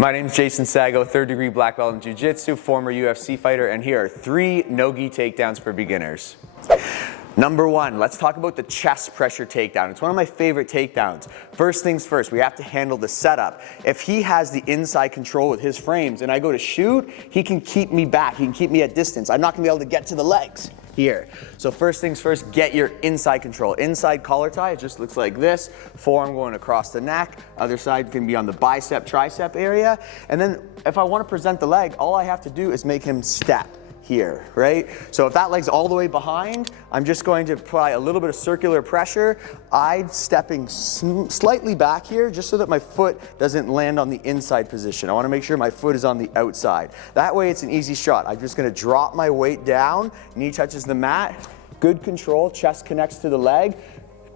My name is Jason Sago, 3rd degree black belt in Jiu-Jitsu, former UFC fighter, and here are 3 no-gi takedowns for beginners. Number 1, let's talk about the chest pressure takedown. It's one of my favorite takedowns. First things first, we have to handle the setup. If he has the inside control with his frames and I go to shoot, he can keep me back, he can keep me at distance. I'm not gonna be able to get to the legs here. So first things first, get your inside control. Inside collar tie, it just looks like this. Forearm going across the neck. Other side can be on the bicep, tricep area. And then if I want to present the leg, all I have to do is make him step here, right? So if that leg's all the way behind, I'm just going to apply a little bit of circular pressure. I'm stepping slightly back here just so that my foot doesn't land on the inside position. I want to make sure my foot is on the outside. That way it's an easy shot. I'm just going to drop my weight down, knee touches the mat, good control, chest connects to the leg,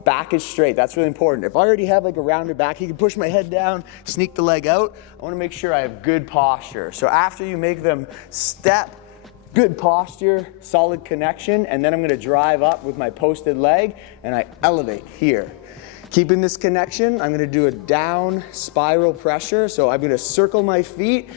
back is straight. That's really important. If I already have like a rounded back, you can push my head down, sneak the leg out. I want to make sure I have good posture. So after you make them step, good posture, solid connection, and then I'm gonna drive up with my posted leg and I elevate here. Keeping this connection, I'm gonna do a down spiral pressure. So I'm gonna circle my feet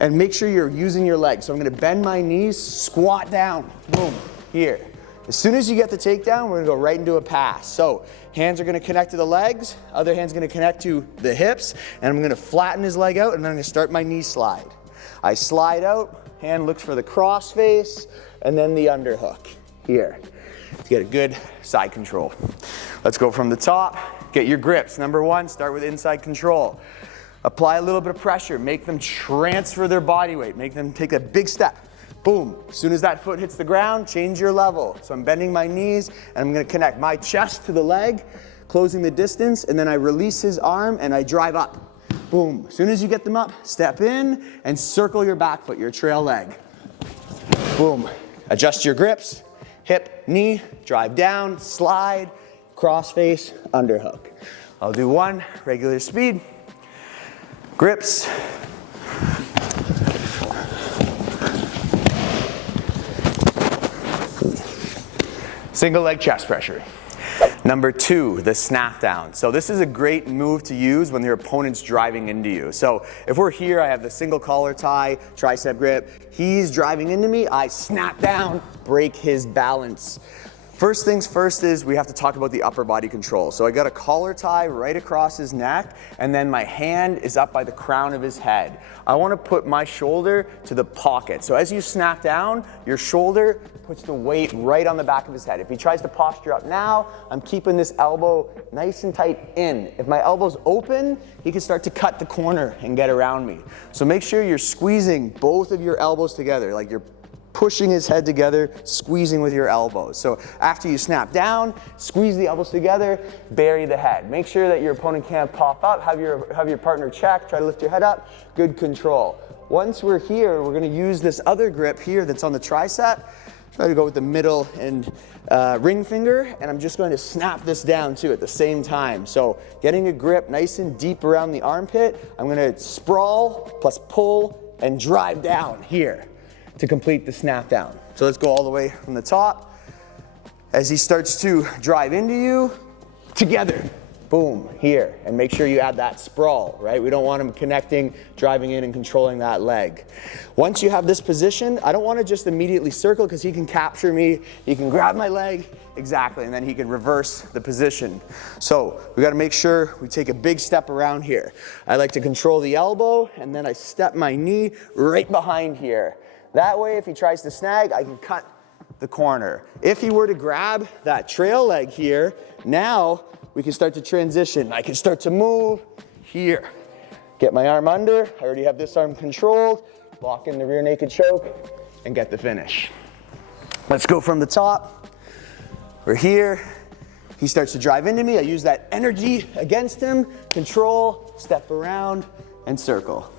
and make sure you're using your legs. So I'm gonna bend my knees, squat down, boom, here. As soon as you get the takedown, we're gonna go right into a pass. So hands are gonna connect to the legs, other hand's gonna connect to the hips, and I'm gonna flatten his leg out and then I'm gonna start my knee slide. I slide out, hand looks for the cross face, and then the underhook here to get a good side control. Let's go from the top, get your grips. Number 1, start with inside control. Apply a little bit of pressure, make them transfer their body weight, make them take a big step. Boom, as soon as that foot hits the ground, change your level. So I'm bending my knees and I'm gonna connect my chest to the leg, closing the distance, and then I release his arm and I drive up. Boom. As soon as you get them up, step in and circle your back foot, your trail leg. Boom. Adjust your grips, hip, knee, drive down, slide, cross face, underhook. I'll do 1, regular speed. Grips. Single leg chest pressure. Number 2, the snap down. So this is a great move to use when your opponent's driving into you. So if we're here, I have the single collar tie, tricep grip. He's driving into me, I snap down, break his balance. First things first is we have to talk about the upper body control. So I got a collar tie right across his neck, and then my hand is up by the crown of his head. I want to put my shoulder to the pocket. So as you snap down, your shoulder puts the weight right on the back of his head. If he tries to posture up now, I'm keeping this elbow nice and tight in. If my elbow's open, he can start to cut the corner and get around me. So make sure you're squeezing both of your elbows together, like you're pushing his head together, squeezing with your elbows. So after you snap down, squeeze the elbows together, bury the head. Make sure that your opponent can't pop up, have your partner check, try to lift your head up, good control. Once we're here, we're gonna use this other grip here that's on the tricep. Try to go with the middle and ring finger, and I'm just going to snap this down too at the same time. So getting a grip nice and deep around the armpit, I'm gonna sprawl plus pull and drive down here to complete the snap down. So let's go all the way from the top. As he starts to drive into you, together, boom, here. And make sure you add that sprawl, right? We don't want him connecting, driving in and controlling that leg. Once you have this position, I don't want to just immediately circle because he can capture me, he can grab my leg, exactly, and then he can reverse the position. So we got to make sure we take a big step around here. I like to control the elbow, and then I step my knee right behind here. That way, if he tries to snag, I can cut the corner. If he were to grab that trail leg here, now we can start to transition. I can start to move here. Get my arm under. I already have this arm controlled. Lock in the rear naked choke and get the finish. Let's go from the top. We're here. He starts to drive into me. I use that energy against him. Control, step around, and circle.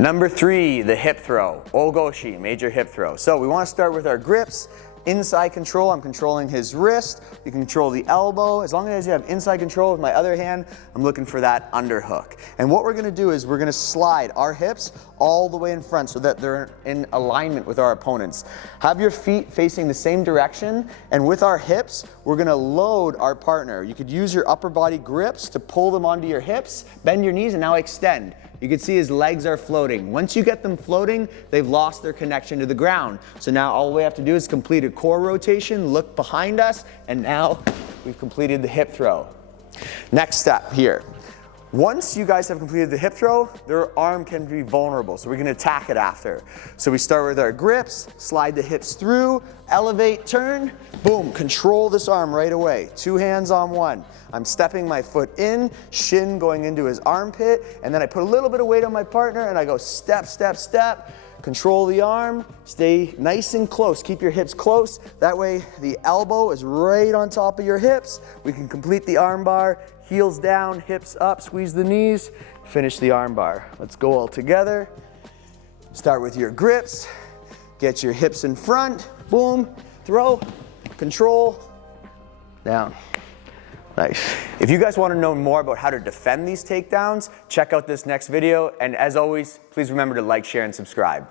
Number 3, the hip throw, ogoshi, major hip throw. So we want to start with our grips, inside control. I'm controlling his wrist. You can control the elbow. As long as you have inside control with my other hand, I'm looking for that underhook. And what we're going to do is we're going to slide our hips all the way in front so that they're in alignment with our opponents. Have your feet facing the same direction, and with our hips, we're going to load our partner. You could use your upper body grips to pull them onto your hips, bend your knees, and now extend. You can see his legs are floating. Once you get them floating, they've lost their connection to the ground. So now all we have to do is complete a core rotation, look behind us, and now we've completed the hip throw. Next step here. Once you guys have completed the hip throw, their arm can be vulnerable, so we're gonna attack it after. So we start with our grips, slide the hips through, elevate, turn, boom, control this arm right away. 2 hands on one. I'm stepping my foot in, shin going into his armpit, and then I put a little bit of weight on my partner and I go step, step, step. Control the arm, stay nice and close. Keep your hips close. That way the elbow is right on top of your hips. We can complete the arm bar, heels down, hips up, squeeze the knees, finish the arm bar. Let's go all together. Start with your grips, get your hips in front, boom, throw, control, down. Nice. If you guys want to know more about how to defend these takedowns, check out this next video. And as always, please remember to like, share, and subscribe.